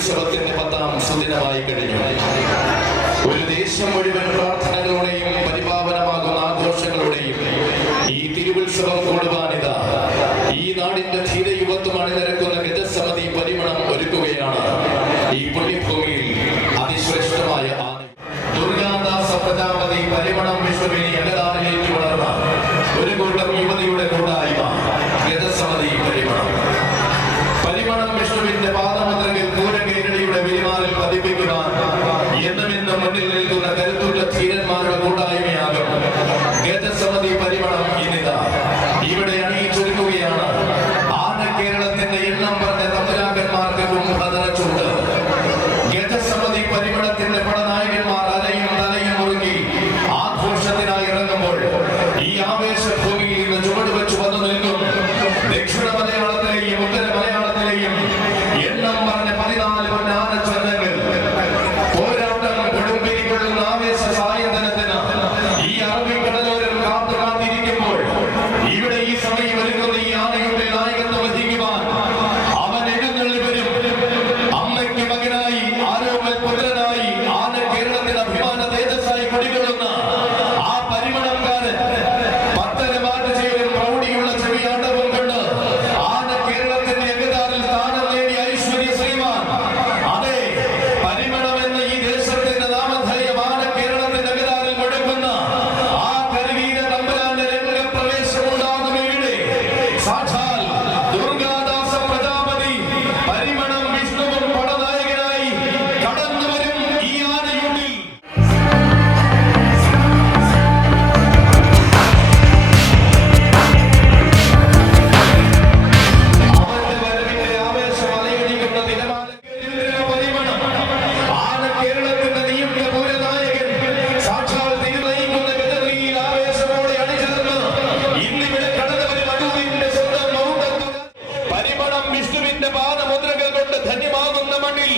തിരുവുത്സവത്തിന്റെ 10ാം സുദിനമായി കഴിഞ്ഞു. ഒരു ദേശം മുഴുവൻ പ്രാർത്ഥനകളുടെയും പരിപാവനമാകുന്ന ആഘോഷങ്ങളുടെയും ഈ തിരുവുത്സവം കൂടുവാനിതാ ഈ നാടിന്റെ ധീര യുവത്വം അണിനിരക്കുന്ന ഗജസമിതി പരിമണം ഒരുക്കുകയാണ്. ഈ പുണ്യഭൂമിയിൽ അതിശ്രേഷ്ഠമായ ദുർഗാദാസ പ്രജാപതി പരിമണം വിഷ്ണുവിനെ അകതാനിലേക്ക് വളർന്ന ഒരു കൂട്ടം യുവതിയുടെ കൂടായ്മ ഗജസമിതി പരിമണം. പരിമണം വിഷ്ണുവിന്റെ പാദമുദ്രകൾ പൂരകേരളിയുടെ വിരിമാറിൽ പതിപ്പിക്കുവാൻ എന്നുമെന്നും മുന്നിൽ നിൽക്കുന്ന കരുത്തുറ്റ ധീരന്മാരുടെ കൂട്ടായ്മയാകും ഗജസമിതി പരിമണം. ഇന്നിതാ ഇവിടെ അണിയിച്ചൊരുക്കുകയാണ്. ആന കേരളത്തിന്റെ എണ്ണം പറഞ്ഞ തമ്പുരാക്കന്മാർക്ക് മുഖതറച്ചുണ്ട്. ഗജസമിതി പരിമണത്തിന്റെ പടനായകന്മാർ അലയും തലയും മുറുകി ആഘോഷത്തിനായി ഇറങ്ങുമ്പോൾ ഈ ആവേശഭൂമിയിൽ നിന്ന് ചുവടുവെച്ച് വന്നു നിൽക്കും ദക്ഷിണ മലയാളത്തിലെയും ഉത്തര മലയാളത്തിലെയും എണ്ണം പറഞ്ഞ 14 പൊന്നാന ചന്തങ്ങൾ. പോരാട്ടം കൊടുമ്പിരിക്കൊള്ളുന്ന ആവേശ സായന്തനത്തിന് ഈ അറബിക്കടലോരം കാത്തിരിക്കുമ്പോൾ ഇവിടെ ഈ സമയം ഒരുങ്ങുന്ന ഈ ആനയുടെ നായകത്വം വഹിക്കുവാൻ അവൻ എഴുന്നള്ളി വരും. അമ്മയ്ക്ക് മകനായി ആരോമൽ പുത്രനായി ആന കേരളത്തിന് അഭിമാന തേജസ്സായി കൊടികൊള്ളുന്ന ആ പരിമണംകാരൻ പത്തരമാറ്റ് ചെയ്യലും പ്രൗഢിയുള്ള ചെവിയാട്ടവും കൊണ്ട് ആന കേരളത്തിന്റെ അകതാറിൽ സ്ഥാനം നേടി ഐശ്വര്യ ശ്രീമാൻ. അതെ, പരിമണം എന്ന ഈ ദേശത്തിന്റെ നാമധേയം ആന കേരളത്തിന്റെ അകതാറിൽ മുഴങ്ങുന്ന ആ കരുവീര തമ്പുരാന്റെ രംഗപ്രവേശം ഉണ്ടാകും. ഇവിടെ സാക്ഷാൽ ദുർഗാദാസ പ്രജാപതി പരിമണം വിഷ്ണുവും പടനായകനായി കടന്നു വരും ഈ ആനയുണ്ടിൽ. അവന്റെ വരവിന്റെ ആവേശം അലയടിക്കുന്ന ദിനമാല പരിമണം. ആന കേരളത്തിന്റെ നിയുക്ത പൂരനായകൻ സാക്ഷാൽ തിരുനയിക്കുന്ന ഗജറിയിൽ ആവേശത്തോടെ അണിചേർന്ന് ഇന്നിവിടെ കടന്നു വരും അടൂരിന്റെ സ്വന്തം മൗണ്ടത്തുകാരൻ പരിമണം വിഷ്ണുവിന്റെ പാദമുദ്രകൾ കൊണ്ട് ധന്യമാകുന്ന മണ്ണിൽ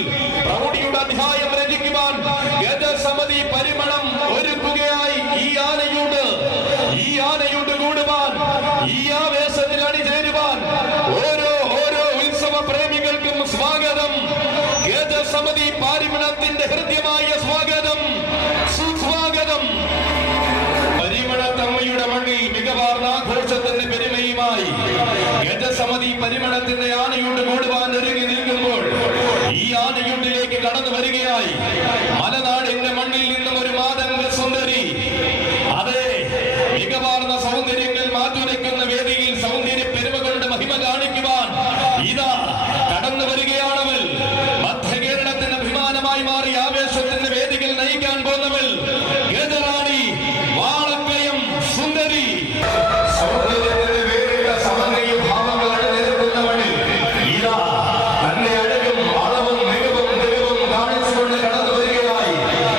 പ്രൗഢിയുടെ അധ്യായം രചിക്കുവാൻ ഗജസമിതി പരിമണം ഒരുക്കുകയായി. ഈ ആനയോട് കൂടുവാൻ ഈ ആവേശത്തിൽ അണിചേരുവാൻ ഓരോ ഉത്സവ പ്രേമികൾക്കും സ്വാഗതം. ഗജസമിതി പരിമണത്തിന്റെ ഹൃദ്യമായ സ്വാഗതം, സുസ്വാഗതം. പരിമണത്തമ്മയുടെ മണ്ണിൽ മികവാർന്ന ആഘോഷത്തിന്റെ പെരുമയുമായി ഗജസമിതി പരിമണത്തിന്റെ ആനയോട് കൂടുവാൻ ഒരുങ്ങി നിൽക്കുമ്പോൾ ഈ ആനയുണ്ടിലേക്ക് കടന്നു വരികയായി മലനാടിന്റെ മണ്ണിൽ നിന്നും ഒരു മാതംഗ സുന്ദരി. അതെ, മികവാർന്ന സൗന്ദര്യങ്ങൾ മാറ്റുരയ്ക്കുന്ന വേദിയിൽ സൗന്ദര്യ പെരുമ കൊണ്ട് മഹിമ കാണിക്കുവാൻ ഇതാ കടന്നു വരികയാണവൾ. മധ്യകേരളത്തിന് അഭിമാനമായി മാറി ആവേശത്തിന്റെ വേദികൾ നയിക്കാൻ പോന്നവൾ ഗജറാണി വാളക്കയം സുന്ദരി. സൗന്ദര്യത്തിന്റെ വേറിട്ട സമന്വയ ഭാവങ്ങൾ അണിനിരക്കുന്നവളിൽ ഇതാ തന്റെ അഴകും അളവും മികവും തെളിവും കാണിച്ചുകൊണ്ട് കടന്നു വരികയായി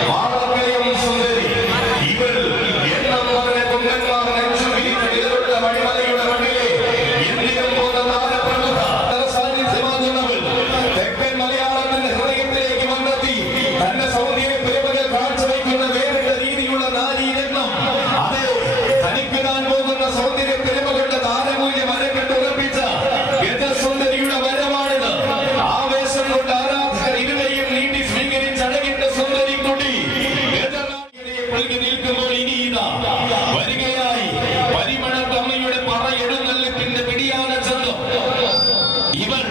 വാളക്കയം സുന്ദരി. ഇവൾ എണ്ണം പറഞ്ഞ കുണ്ടന്മാർ നെഞ്ചു വിരിച്ച നിലവിട്ട മണിമലയുടെ മണ്ണിലെ എന്തിനും പോന്ന താരപ്രമുഖ സാന്നിധ്യമാകുന്നവൾ തെക്കൻ മലയാളത്തിന്റെ ഹൃദയത്തിലേക്ക് വന്നെത്തി തന്റെ സൗന്ദര്യ പെരുമകൾ കാഴ്ചവെക്കുന്ന വേറിട്ട രീതിയിലുള്ള നാരീരത്നം. അതെ, തനിക്കിടാൻ പോകുന്ന സൗന്ദര്യ പെരുമകളുടെ താരമൂല്യം അരക്കെട്ട് ഉറപ്പിച്ച ഗജസുന്ദരിയുടെ വരവാണിത്. ആവേശം കൊണ്ട് ആരാധകർ ഇരുവരെയും നീട്ടി സ്വീകരിച്ച അഴകിന്റെ സുന്ദരി കുട്ടി ഗജറാണിയെ പുൽകി നിൽക്കുമ്പോൾ ഇനി ഇതാ വരികയായി പരിമണത്തമ്മയുടെ പറ എഴുന്നള്ളിപ്പിന്റെ പിടിയാന ചന്തം. ഇവൾ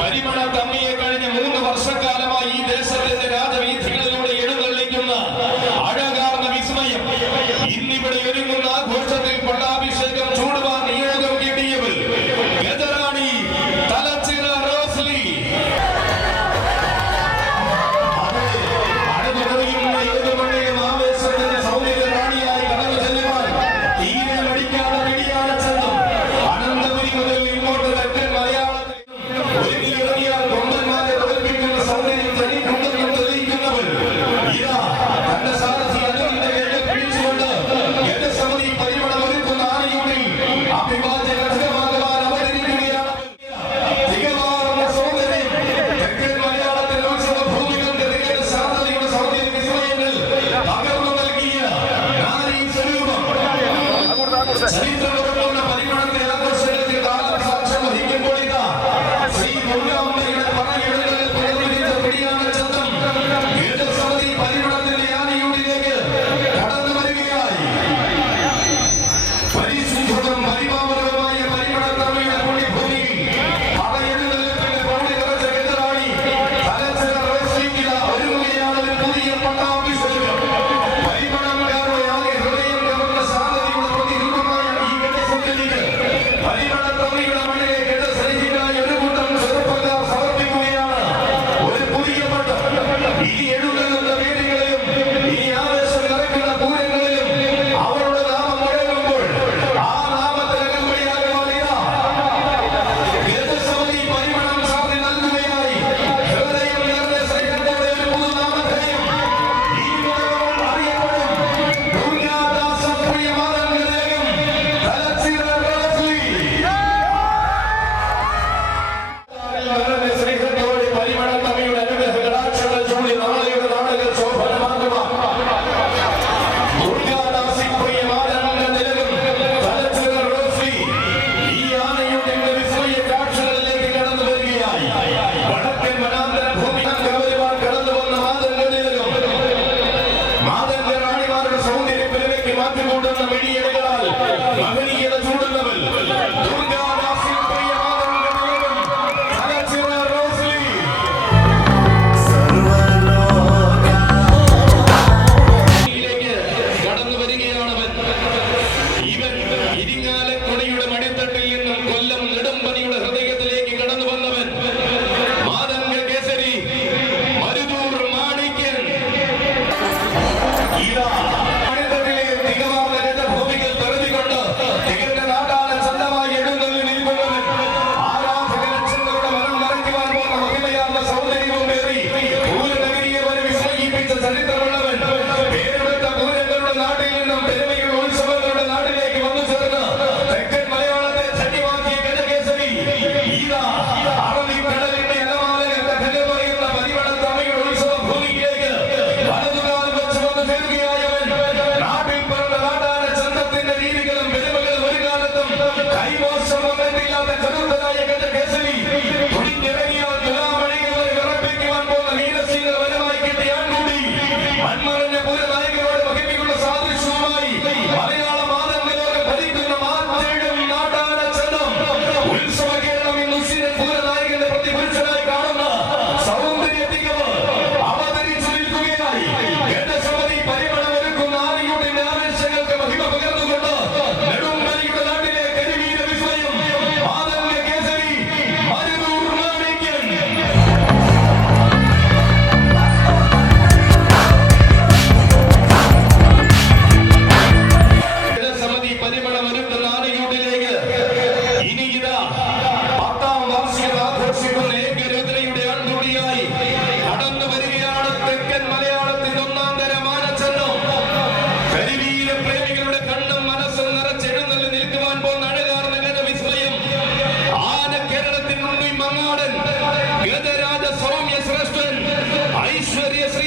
പരിമണത്തമ്മയെ കഴിഞ്ഞ 3 വർഷക്കാലമായി ഈ ദേശത്തിന്റെ രാജവീഥികളിലൂടെ എഴുന്നള്ളിക്കുന്ന അഴകാർന്ന വിസ്മയം. ഇന്നിവിടെ ഒരുങ്ങുന്ന ആഘോഷത്തിൽ പട്ടാഭിഷേകം ചൂടുവാൻ നിയോഗം കിട്ടിയവൾ ഗജറാണി തലച്ചിറ റോസ്ലി.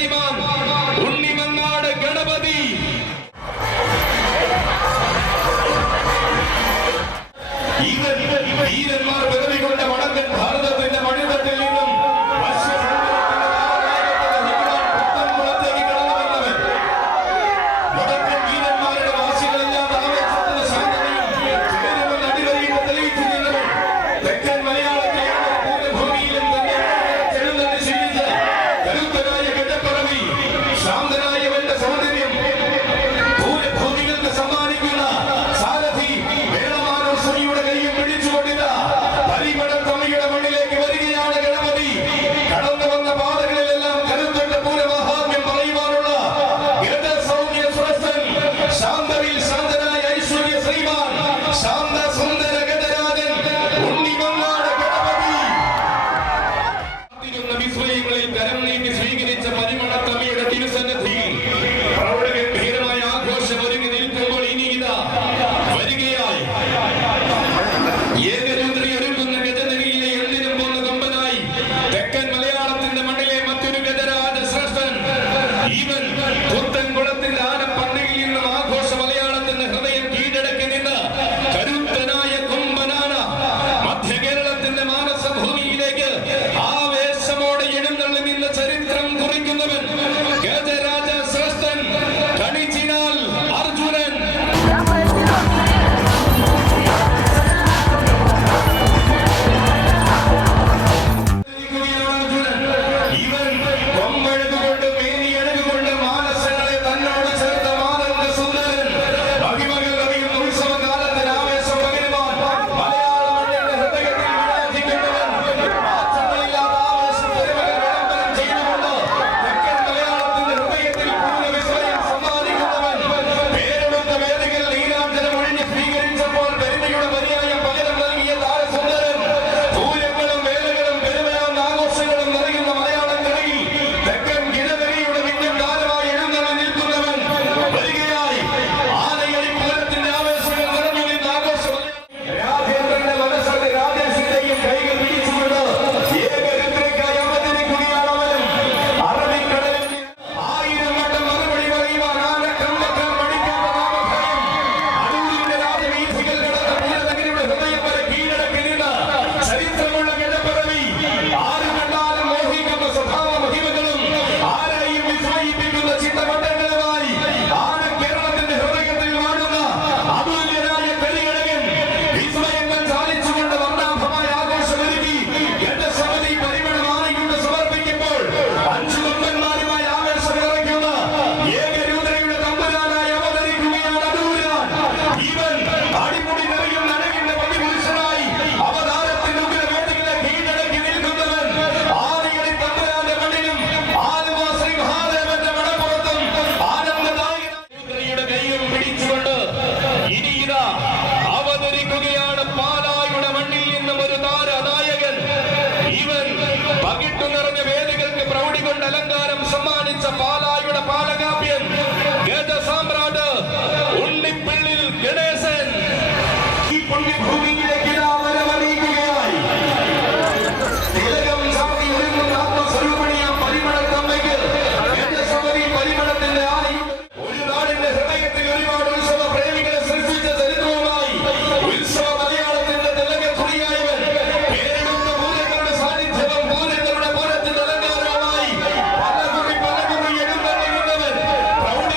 ശ്രീമാൻ ഉണ്ണിമങ്ങാട് ഗണപതി. വീരന്മാർ പിറവികൊണ്ട വടക്കൻ ഭാരതത്തിന്റെ മണിതട്ടിൽ നിന്നും വടക്കൻ വീരന്മാരുടെ വാശികളില്ലാത്ത ആവേശത്തിന് ശാന്തതയും അടിവരിയിട്ട് തെളിയിച്ചു നിന്നവൻ തെക്കൻ മലയാളത്തെയാണ് ഭൂമിയിലും തന്നെ ചെളുതന്നെ ശീലിച്ച കരുത്തനായ ഗജപ്പറവി. ശാന്തനായവന്റെ സൗന്ദര്യം ഭൂമികൾക്ക് സമ്മാനിക്കുന്ന സാരഥി വേളമാനോത്സവിയുടെ കൈയും പിടിച്ചുകൊണ്ടില്ല പരിമളത്തമ്മയുടെ മണ്ണിലേക്ക് വരികയാണ് ഗണപതി. കടന്നു വന്ന പാതകളിലെല്ലാം കരുത്തുണ്ട് പൂരമഹാത്മ്യം പറയുവാനുള്ള ഗജസൗമ്യ ശ്രേഷ്ഠൻ ശാന്തവിൽ ശാന്തനായ ഐശ്വര്യ ശ്രീമാൻ ശാന്ത സുന്ദര ഗജരാജൻ ഉണ്ണിമങ്ങാട് ഗണപതി. വിസ്മയങ്ങളിൽ കരം നീട്ടി സ്വീകരിച്ച പരിമളത്തമ്മയുടെ തിരുസന്നിധിയിൽ പ്രൗഢഗംഭീരമായ ആഘോഷം ഒരുങ്ങി നിൽക്കുമ്പോൾ ഇനി ഇതാ വരികയായി ഏകരുദ്രി ഒരുക്കുന്ന ഗജനിരയിലെ എന്തിനും പോന്ന കൊമ്പനായി തെക്കൻ മലയാളത്തിന്റെ മണ്ണിലെ മറ്റൊരു ഗജരാജ ശ്രേഷ്ഠൻ. ഇവൻ പുത്തൻകുളത്തിന്റെ ആനപ്പള്ളിയിൽ നിന്നും ആഘോഷ മലയാളത്തിന്റെ ഹൃദയം കീഴടക്കി നിന്ന് കരുത്തനായ കൊമ്പനാന മധ്യ കേരളത്തിന്റെ മാനസഭൂമിയിലേക്ക് ആവേശമോടെ എഴുന്നള്ളി നിന്ന് ചരിത്രം കുറിക്കുന്നവൻ ഗജരാജ ശ്രേഷ്ഠൻ കണിച്ചിനാൽ അർജുനൻ. ഇവൻ കൊമ്പഴകുകൊണ്ട് മേനിയഴകുകൊണ്ട് മാനസങ്ങളെ തന്നോട് ചേർത്ത മാതംഗ സുന്ദരൻ. അഭിമകൾ അറിയുന്ന ഉത്സവകാലത്തിന് ആവേശം പകരുവാൻ മലയാള മണ്ണിന്റെ ഹൃദയത്തിൽ വിരാജിക്കുന്നവൻ. മാറ്റങ്ങളില്ലാത്ത ആവേശം പെരുമകൾ വിളംബരം ചെയ്തുകൊണ്ട് തെക്കൻ മലയാളത്തിന്റെ ഹൃദയത്തിൽ പൂർണ്ണവിസ്മയം സമ്മാനിക്കുന്നവൻ. പേരെടുത്ത വേദികൾ നീരാഞ്ജനം ഒഴിഞ്ഞ് സ്വീകരിച്ചപ്പോൾ പെരുമയുടെ പര്യായം പകരം നൽകിയ താരസുന്ദരൻ. പൂരങ്ങളും വേലകളും പെരുമയാർന്ന ആഘോഷങ്ങളും നിറയുന്ന മലയാളം കരയിൽ തെക്കൻ ഗിരവരിയുടെ മിന്നും താരമായി എഴുന്നള്ളി നിൽക്കുന്നവൻ വരികയായി. ആനയടി പൂരത്തിന്റെ ആവേശങ്ങൾ നിറഞ്ഞു നിന്ന ആഘോഷം രാജേന്ദ്രന്റെ മനസ്സത് രാജേഷിന്റെയും കൈകൾ പിടിച്ചുകൊണ്ട് ഏകരുദ്രയ്ക്കായി അവതരിക്കുകയാണ് അവനും. അറബിക്കടലിൽ 1000 വട്ടം മറുപടി പറയുവാൻ ആനക്കമ്പക്കൾ മടിക്കാത്ത നാമധേയം അടൂരിന്റെ രാജവീഥികൾ കടന്ന പൂരനഗരിയുടെ ഹൃദയം വരെ കീഴടക്കി നിന്ന് ചരിത്രമുള്ള ഗജപ്പറവി. ആര് കണ്ടാലും മോഹിക്കുന്ന സ്വഭാവ മഹിമകളും ആരെയും വിസ്മയിപ്പിക്കുന്ന ചിന്തമണ്ഡങ്ങളുമായി ആന കേരളത്തിന്റെ ഹൃദയത്തിൽ വാഴുന്ന അതുല്യനായ കരിയഴകൻ വിസ്മയങ്ങൾ ചാലിച്ചുകൊണ്ട് വർണ്ണാഭമായ ആഘോഷമൊരുക്കി ഗജസമിതി പരിമളം ആനയ്ക്കൊണ്ട് സമർപ്പിക്കുമ്പോൾ 5 കൊമ്പന്മാരുമായി ആവേശം നിറയ്ക്കുന്ന ഏകരൂദ്രയുടെ തമ്പുരാനായി അവതരിക്കുകയാണ് അടൂരാൻ. ഇവൻ അടിമുടി നിറയും അഴകിന്റെ പ്രതിപുരുഷനായി അവതാരത്തിന്റെ ഉഗ്രവേദികളെ കീഴടക്കി നിൽക്കുന്നവൻ. ആനയടി തമ്പുരാന്റെ മണ്ണിലും ആലുവ ശ്രീ മഹാദേവന്റെ മണപ്പുറത്തും ആനന്ദദായകയുടെ കൈയും പിടിച്ചുകൊണ്ട് ഇനി ഇതാ അവതരിക്കുകയാണ് പാലായുടെ മണ്ണിൽ നിന്നും ഒരു താരനായകൻ. ഇവൻ പകിട്ടു നിറഞ്ഞ വേദികൾക്ക് പ്രൗഢി കൊണ്ട് അലങ്കാരം സമ്മാനിച്ച പാലായുടെ പാലകാപ്യൻ ഗജസാമ്രാട്ട് ഉണ്ണിപ്പിള്ളിൽ ഗണേശൻ. ഈ പുണ്യഭൂമിയിലേക്ക് ഇതാ വരവറിയിക്കുകയായി. തിലകം ചാർത്തി ഒരുങ്ങുന്ന ആത്മസ്വരൂപിണിയാം പരിമളത്തമ്മയ്ക്ക് ഗജസമിതി പരിമളത്തിന്റെ ആനയും ഒരു നാടിന്റെ ഹൃദയത്തിൽ ഒരുപാട് ഉത്സവ പ്രേമികളെ സൃഷ്ടിച്ച ചരിത്രവുമായി ഉത്സവ മലയാളത്തിന്റെ തിലകക്കുറിയായവൻ. പേരെടുത്ത പൂരങ്ങളുടെ സാന്നിധ്യവും പൂരങ്ങളുടെ പൂരത്തിന്റെ അലങ്കാരവുമായി പലകുറി എഴുന്നള്ളിയുന്നവൻ. പ്രൗഢി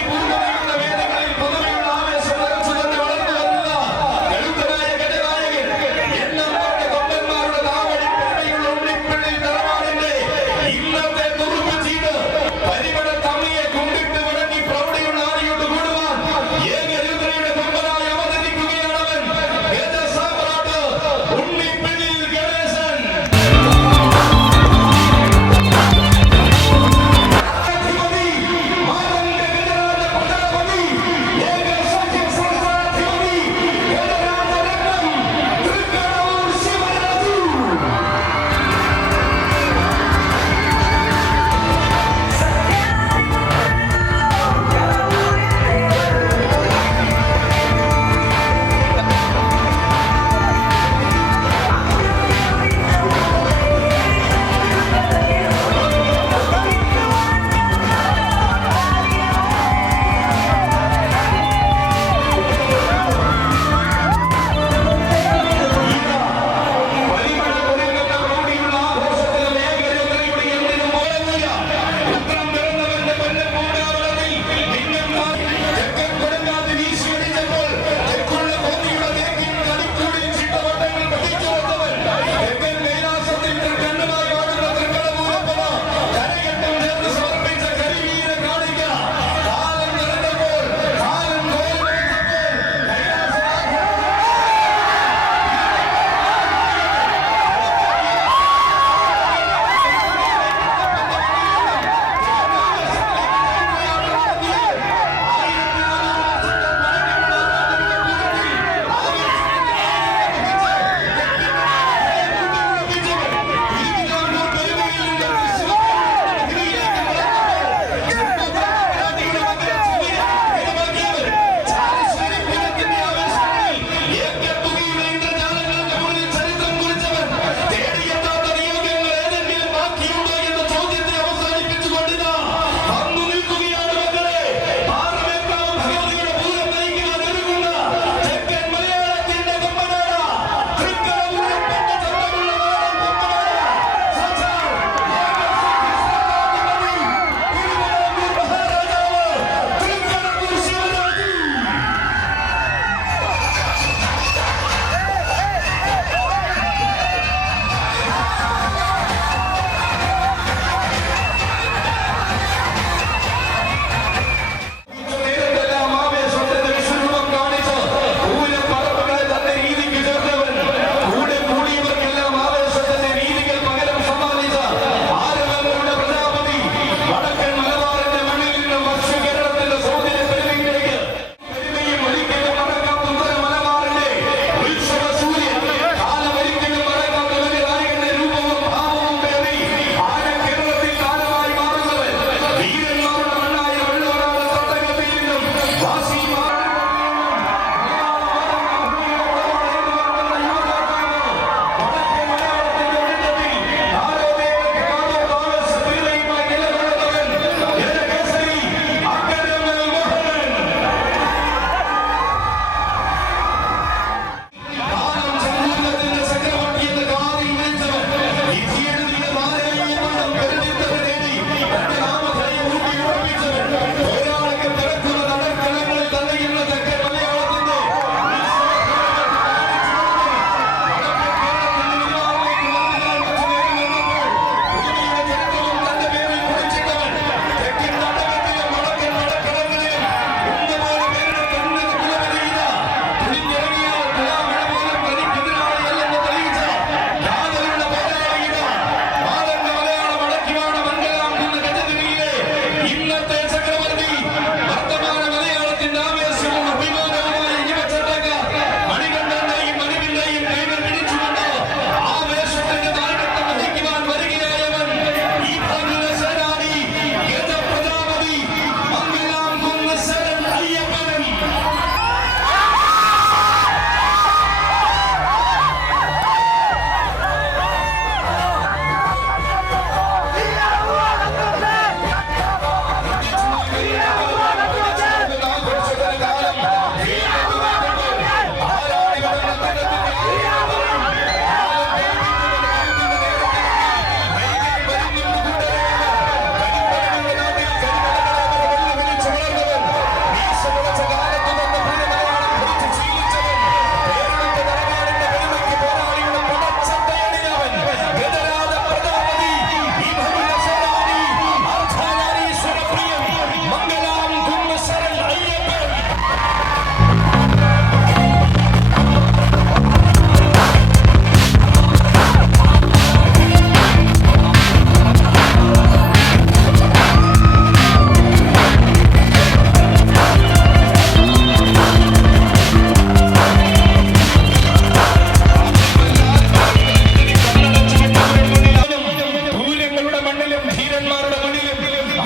വീരന്മാരുടെ മുന്നിലും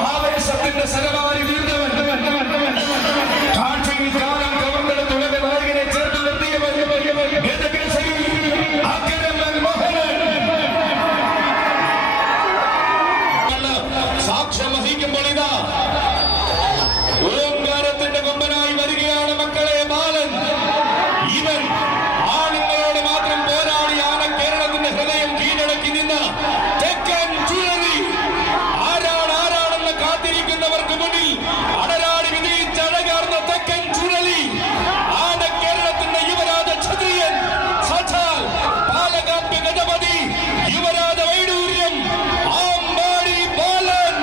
ആവേശത്തിന്റെ സരമാരി വീർന്നവൻ, കാഴ്ചയിൽ കാലം കവർന്നെടുത്ത് ഉലക നായകനെ ചേർത്ത് നിർത്തിയവൻ, അക്കരമ്മൻ മോഹനൻ സാക്ഷ്യം വഹിക്കുമ്പോൾ ഇതാ ഓംകാരത്തിന്റെ കൊമ്പനായി വരികയാണ് മക്കളെ ബാലൻ. ഇവൻ ആണുങ്ങളോട് മാത്രം പോരാടിയാണ് കേരളത്തിന്റെ ഹൃദയം കീഴടക്കി നിന്ന തെക്കൻ ചുഴലി. ആരാണെന്ന് കാത്തിരിക്കുന്നവർക്ക് മുന്നിൽ അടരാടി വിജയിച്ചഴകാർന്ന തെക്കൻ ചുഴലി ആണ് കേരളത്തിന്റെ യുവരാജ ക്ഷത്രിയൻ സാക്ഷാൽ പാലക്കാട്ട് ഗജപതി യുവരാജ വൈഡൂര്യം ആമ്പാടി ബാലൻ.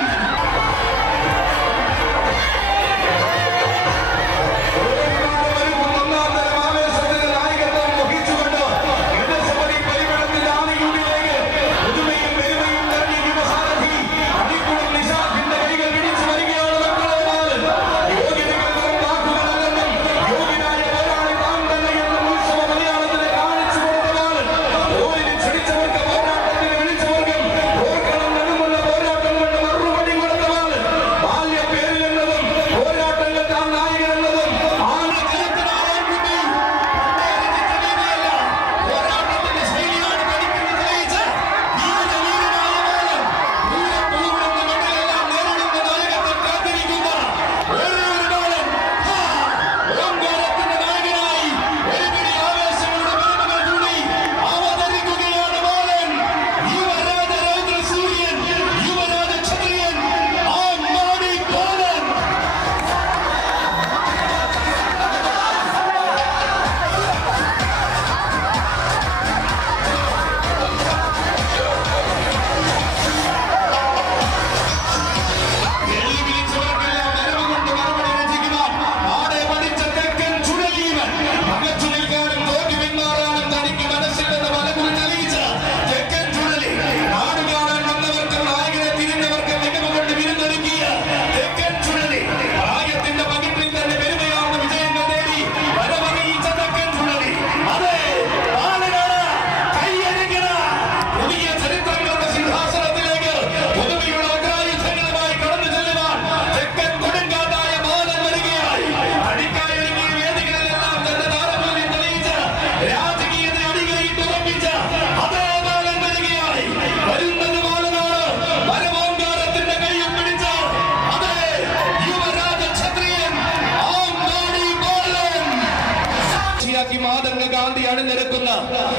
മാതംഗ ഗാന്ധി അണിനിരക്കുന്ന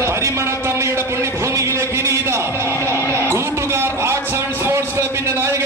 പരിമണത്തമ്മയുടെ പുണ്യഭൂമിയിലേക്ക് ഇനി ഇതാ കൂട്ടുകാർ ആർട്സ് ആൻഡ് സ്പോർട്സ് ക്ലബിന്റെ നായകൻ